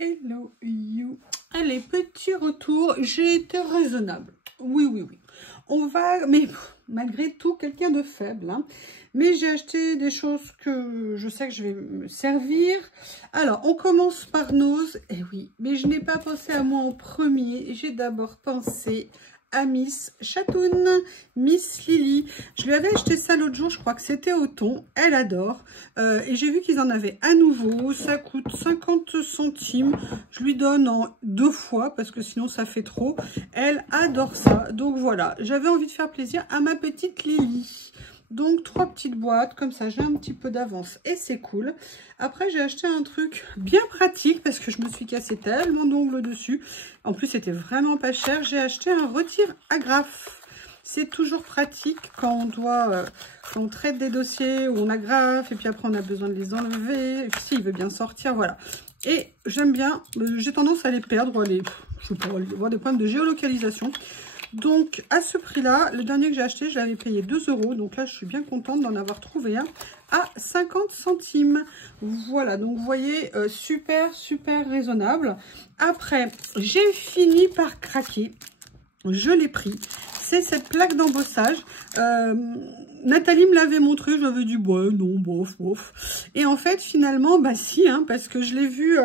Hello you. Allez, petit retour. J'ai été raisonnable. Oui. On va... Mais malgré tout, quelqu'un de faible. Hein. Mais j'ai acheté des choses que je sais que je vais me servir. Alors, on commence par Nose. Eh oui, mais je n'ai pas pensé à moi en premier. J'ai d'abord pensé à Miss Chatoun, Miss Lily. Je lui avais acheté ça l'autre jour, je crois que c'était au thon. Elle adore. Et j'ai vu qu'ils en avaient à nouveau. Ça coûte 50 centimes. Je lui donne en 2 fois parce que sinon ça fait trop. Elle adore ça. Donc voilà, j'avais envie de faire plaisir à ma petite Lily. Donc 3 petites boîtes, comme ça j'ai un petit peu d'avance et c'est cool. Après j'ai acheté un truc bien pratique parce que je me suis cassé tellement d'ongles dessus. En plus c'était vraiment pas cher. J'ai acheté un retire-agrafe. C'est toujours pratique quand on doit, quand on traite des dossiers où on agrafe et puis après on a besoin de les enlever. Et puis s'il veut bien sortir, voilà. Et j'aime bien, j'ai tendance à les perdre, je sais pas, avoir des problèmes de géolocalisation. Donc, à ce prix-là, le dernier que j'ai acheté, je l'avais payé 2 €. Donc là, je suis bien contente d'en avoir trouvé un à 50 centimes. Voilà, donc vous voyez, super raisonnable. Après, j'ai fini par craquer. Je l'ai pris. C'est cette plaque d'embossage. Nathalie me l'avait montré, j'avais dit ouais, non, bof. Et en fait, finalement, bah si, hein, parce que je l'ai vu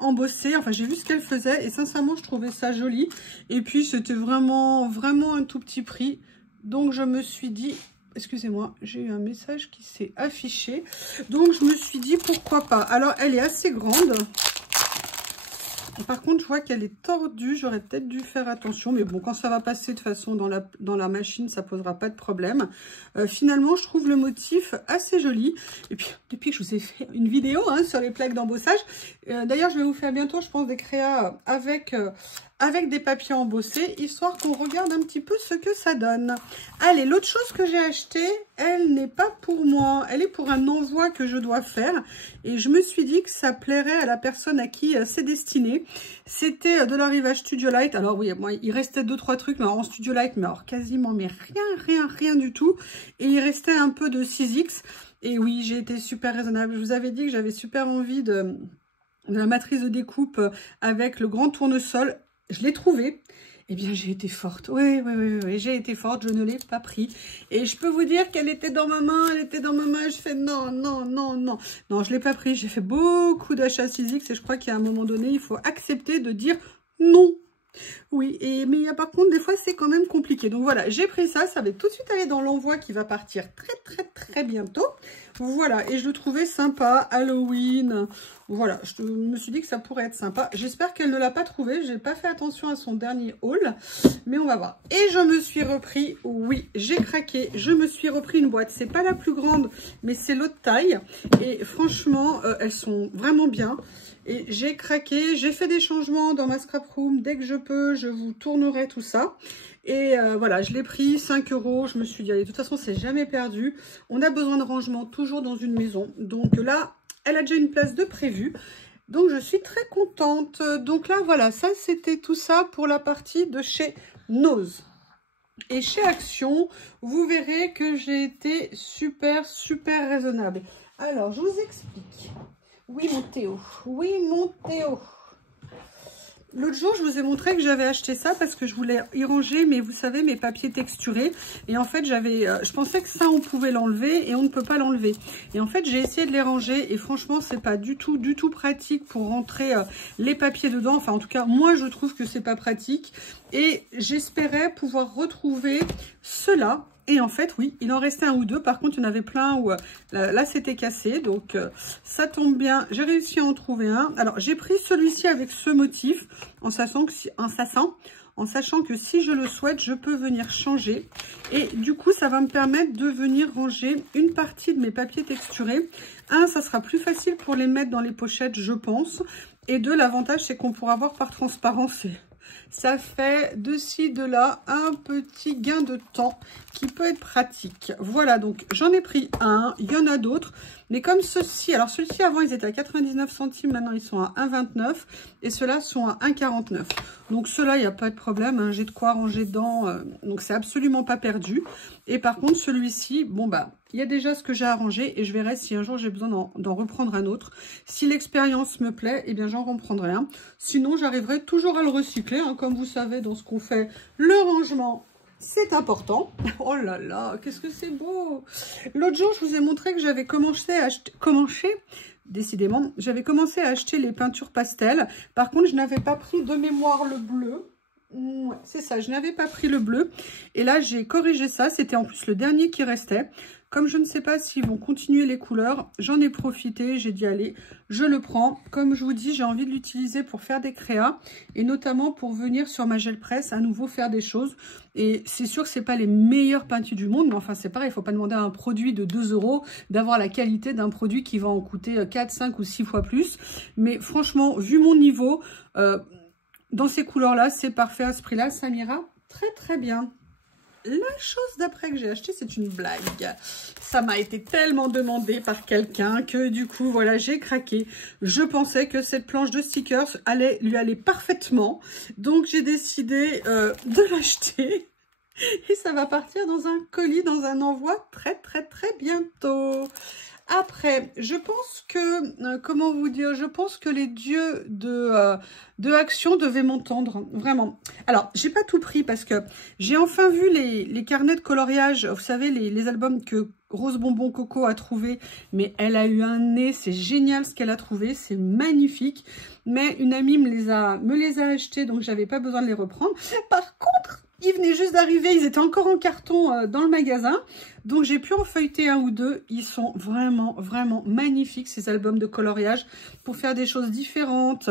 embosser. Enfin, j'ai vu ce qu'elle faisait et sincèrement, je trouvais ça joli. Et puis, c'était vraiment un tout petit prix. Donc, je me suis dit, excusez-moi, j'ai eu un message qui s'est affiché. Donc, je me suis dit pourquoi pas. Alors, elle est assez grande. Par contre, je vois qu'elle est tordue. J'aurais peut-être dû faire attention. Mais bon, quand ça va passer de toute façon dans la machine, ça posera pas de problème. Finalement, je trouve le motif assez joli. Et puis, depuis que je vous ai fait une vidéo hein, sur les plaques d'embossage. D'ailleurs, je vais vous faire bientôt, je pense, des créas avec des papiers embossés, histoire qu'on regarde un petit peu ce que ça donne. Allez, l'autre chose que j'ai acheté, elle n'est pas pour moi. Elle est pour un envoi que je dois faire. Et je me suis dit que ça plairait à la personne à qui c'est destiné. C'était de l'arrivage Studio Light. Alors oui, moi, il restait 2-3 trucs, mais en Studio Light, mais alors quasiment, mais rien du tout. Et il restait un peu de 6X. Et oui, j'ai été super raisonnable. Je vous avais dit que j'avais super envie de la matrice de découpe avec le grand tournesol. Je l'ai trouvé. Eh bien, j'ai été forte. Oui, j'ai été forte. Je ne l'ai pas pris. Et je peux vous dire qu'elle était dans ma main. Je fais non. Non, je ne l'ai pas pris. J'ai fait beaucoup d'achats 6X et je crois qu'à un moment donné, il faut accepter de dire non. Oui, mais par contre, des fois, c'est quand même compliqué. Donc voilà, j'ai pris ça. Ça va tout de suite aller dans l'envoi qui va partir très bientôt. Voilà, et je le trouvais sympa, Halloween. Voilà, je me suis dit que ça pourrait être sympa. J'espère qu'elle ne l'a pas trouvé. J'ai pas fait attention à son dernier haul, mais on va voir. Et je me suis repris, oui, j'ai craqué. Je me suis repris une boîte. C'est pas la plus grande, mais c'est l'autre taille. Et franchement, elles sont vraiment bien. Et j'ai craqué, j'ai fait des changements dans ma scrap room. Dès que je peux, je vous tournerai tout ça. Et voilà, je l'ai pris 5 €. Je me suis dit, allez, de toute façon, c'est jamais perdu. On a besoin de rangement toujours dans une maison. Donc là, elle a déjà une place de prévu. Donc, je suis très contente. Donc là, voilà, ça, c'était tout ça pour la partie de chez Nose. Et chez Action, vous verrez que j'ai été super raisonnable. Alors, je vous explique. Oui, mon Théo. Oui, mon Théo. L'autre jour, je vous ai montré que j'avais acheté ça parce que je voulais y ranger, mais vous savez, mes papiers texturés. Et en fait, je pensais que ça, on pouvait l'enlever et on ne peut pas l'enlever. Et en fait, j'ai essayé de les ranger et franchement, c'est pas du tout pratique pour rentrer les papiers dedans. Enfin, en tout cas, moi, je trouve que c'est pas pratique. Et j'espérais pouvoir retrouver ceux-là. Et en fait, oui, il en restait un ou deux. Par contre, il y en avait plein où là, c'était cassé. Donc, ça tombe bien. J'ai réussi à en trouver un. Alors, j'ai pris celui-ci avec ce motif en sachant que si je le souhaite, je peux venir changer. Et du coup, ça va me permettre de venir ranger une partie de mes papiers texturés. Ça sera plus facile pour les mettre dans les pochettes, je pense. Et l'avantage, c'est qu'on pourra voir par transparence. Ça fait de ci, de là, un petit gain de temps qui peut être pratique. Voilà, donc j'en ai pris un. Il y en a d'autres. Mais comme ceux-ci, alors ceux-ci avant ils étaient à 99 centimes, maintenant ils sont à 1,29 et ceux-là sont à 1,49. Donc ceux-là, il n'y a pas de problème, hein, j'ai de quoi ranger dedans, donc c'est absolument pas perdu. Et par contre celui-ci, bon bah, il y a déjà ce que j'ai arrangé et je verrai si un jour j'ai besoin d'en reprendre un autre. Si l'expérience me plaît, eh bien j'en reprendrai un. Sinon, j'arriverai toujours à le recycler, hein, comme vous savez, dans ce qu'on fait, le rangement. C'est important. Oh là là, qu'est-ce que c'est beau! L'autre jour, je vous ai montré que j'avais commencé à acheter... Décidément, j'avais commencé à acheter les peintures pastel. Par contre, je n'avais pas pris de mémoire le bleu. Ouais, c'est ça, je n'avais pas pris le bleu. Et là, j'ai corrigé ça. C'était en plus le dernier qui restait. Comme je ne sais pas s'ils vont continuer les couleurs, j'en ai profité, j'ai dit allez, je le prends. Comme je vous dis, j'ai envie de l'utiliser pour faire des créas et notamment pour venir sur ma gel presse à nouveau faire des choses. Et c'est sûr que ce n'est pas les meilleures peintures du monde, mais enfin c'est pareil, il ne faut pas demander à un produit de 2 € d'avoir la qualité d'un produit qui va en coûter 4, 5 ou 6 fois plus. Mais franchement, vu mon niveau, dans ces couleurs-là, c'est parfait à ce prix-là, ça m'ira très très bien. La chose d'après que j'ai acheté, c'est une blague. Ça m'a été tellement demandé par quelqu'un que du coup, voilà, j'ai craqué. Je pensais que cette planche de stickers allait lui aller parfaitement. Donc, j'ai décidé de l'acheter. Et ça va partir dans un colis, dans un envoi très, très, très bientôt. Après, je pense que, comment vous dire, je pense que les dieux de Action devaient m'entendre, vraiment. Alors, j'ai pas tout pris parce que j'ai enfin vu les carnets de coloriage, vous savez, les albums que Rose Bonbon Coco a trouvé, mais elle a eu un nez, c'est génial ce qu'elle a trouvé, c'est magnifique. Mais une amie me les a achetés, donc j'avais pas besoin de les reprendre. Par contre, ils venaient juste d'arriver, ils étaient encore en carton dans le magasin. Donc j'ai pu en feuilleter un ou deux. Ils sont vraiment, vraiment magnifiques, ces albums de coloriage, pour faire des choses différentes.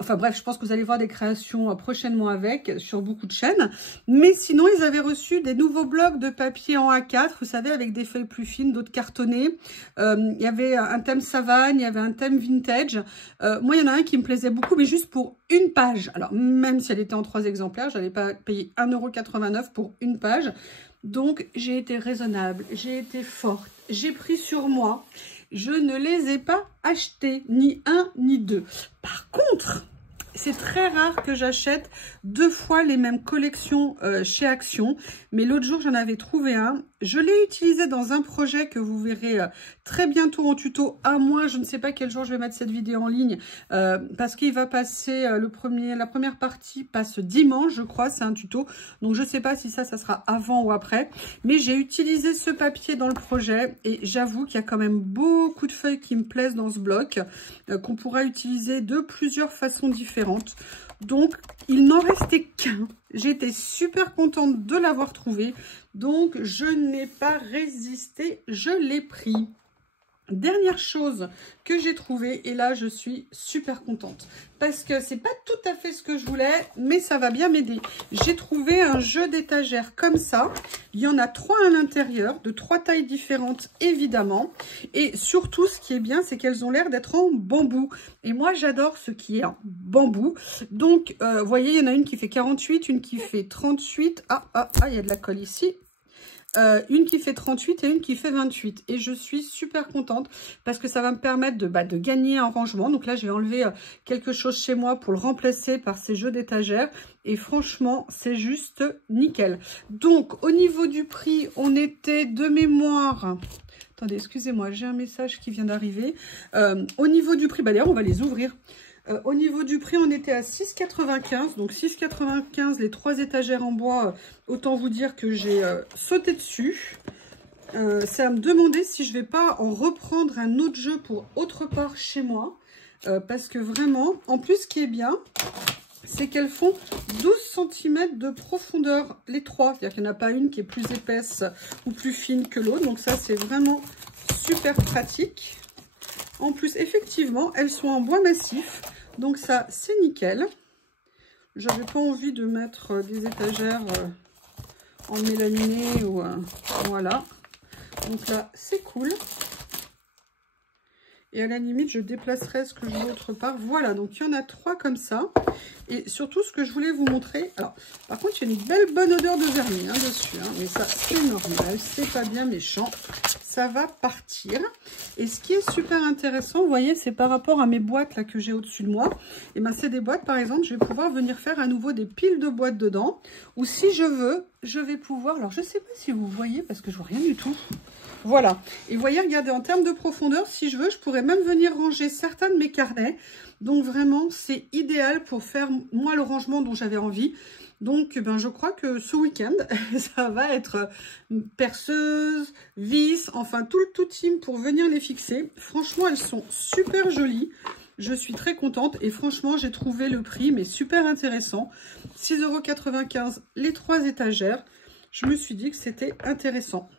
Enfin bref, je pense que vous allez voir des créations prochainement avec, sur beaucoup de chaînes. Mais sinon, ils avaient reçu des nouveaux blocs de papier en A4, vous savez, avec des feuilles plus fines, d'autres cartonnées. Il y avait un thème savane, il y avait un thème vintage. Moi, il y en a un qui me plaisait beaucoup, mais juste pour une page. Alors, même si elle était en 3 exemplaires, je n'allais pas payer 1,89 € pour une page. Donc, j'ai été raisonnable, j'ai été forte, j'ai pris sur moi. Je ne les ai pas achetés, ni un ni deux. Par contre, c'est très rare que j'achète 2 fois les mêmes collections chez Action. Mais l'autre jour, j'en avais trouvé un. Je l'ai utilisé dans un projet que vous verrez très bientôt en tuto. À moi, je ne sais pas quel jour je vais mettre cette vidéo en ligne. Parce qu'il va passer, la première partie passe dimanche, je crois. C'est un tuto. Donc, je ne sais pas si ça sera avant ou après. Mais j'ai utilisé ce papier dans le projet. Et j'avoue qu'il y a quand même beaucoup de feuilles qui me plaisent dans ce bloc. Qu'on pourra utiliser de plusieurs façons différentes. Donc, il n'en restait qu'un. J'étais super contente de l'avoir trouvé. Donc, je n'ai pas résisté. Je l'ai pris. Dernière chose que j'ai trouvée, et là je suis super contente parce que c'est pas tout à fait ce que je voulais, mais ça va bien m'aider. J'ai trouvé un jeu d'étagère comme ça. Il y en a 3 à l'intérieur, de 3 tailles différentes évidemment. Et surtout, ce qui est bien, c'est qu'elles ont l'air d'être en bambou. Et moi, j'adore ce qui est en bambou. Donc, vous voyez, il y en a une qui fait 48, une qui fait 38. Il y a de la colle ici. Une qui fait 38 et une qui fait 28. Et je suis super contente parce que ça va me permettre de gagner en rangement. Donc là, j'ai enlevé quelque chose chez moi pour le remplacer par ces jeux d'étagère. Et franchement, c'est juste nickel. Donc, au niveau du prix, on était de mémoire... Attendez, excusez-moi, j'ai un message qui vient d'arriver. Au niveau du prix, d'ailleurs, on va les ouvrir. Au niveau du prix, on était à 6,95 €. Donc 6,95 €, les 3 étagères en bois. Autant vous dire que j'ai sauté dessus. C'est à me demander si je ne vais pas en reprendre un autre jeu pour autre part chez moi. Parce que vraiment, en plus, ce qui est bien, c'est qu'elles font 12 cm de profondeur, les 3. C'est-à-dire qu'il n'y en a pas une qui est plus épaisse ou plus fine que l'autre. Donc ça, c'est vraiment super pratique. En plus, effectivement, elles sont en bois massif. Donc ça, c'est nickel. J'avais pas envie de mettre des étagères en mélaminé ou voilà. Donc là, c'est cool. Et à la limite, je déplacerai ce que je veux autre part. Voilà, donc il y en a 3 comme ça. Et surtout, ce que je voulais vous montrer... Alors, par contre, il y a une belle bonne odeur de vernis dessus. Mais ça, c'est normal, c'est pas bien méchant. Ça va partir. Et ce qui est super intéressant, vous voyez, c'est par rapport à mes boîtes là que j'ai au-dessus de moi. Et ben, c'est des boîtes, par exemple, je vais pouvoir venir faire à nouveau des piles de boîtes dedans. Ou si je veux, je vais pouvoir... Alors, je sais pas si vous voyez, parce que je vois rien du tout. Voilà, et vous voyez, regardez, en termes de profondeur, si je veux, je pourrais même venir ranger certains de mes carnets. Donc vraiment, c'est idéal pour faire, moi, le rangement dont j'avais envie. Donc, ben, je crois que ce week-end, ça va être perceuse, vis, enfin, tout le tout team pour venir les fixer. Franchement, elles sont super jolies. Je suis très contente et franchement, j'ai trouvé le prix, mais super intéressant. 6,95 € les 3 étagères. Je me suis dit que c'était intéressant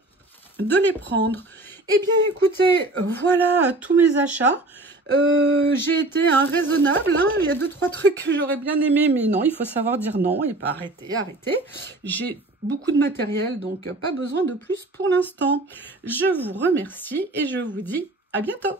de les prendre. Eh bien, écoutez, voilà tous mes achats. J'ai été raisonnable. Il y a 2-3 trucs que j'aurais bien aimé, mais non, il faut savoir dire non et pas arrêter. J'ai beaucoup de matériel, donc pas besoin de plus pour l'instant. Je vous remercie et je vous dis à bientôt.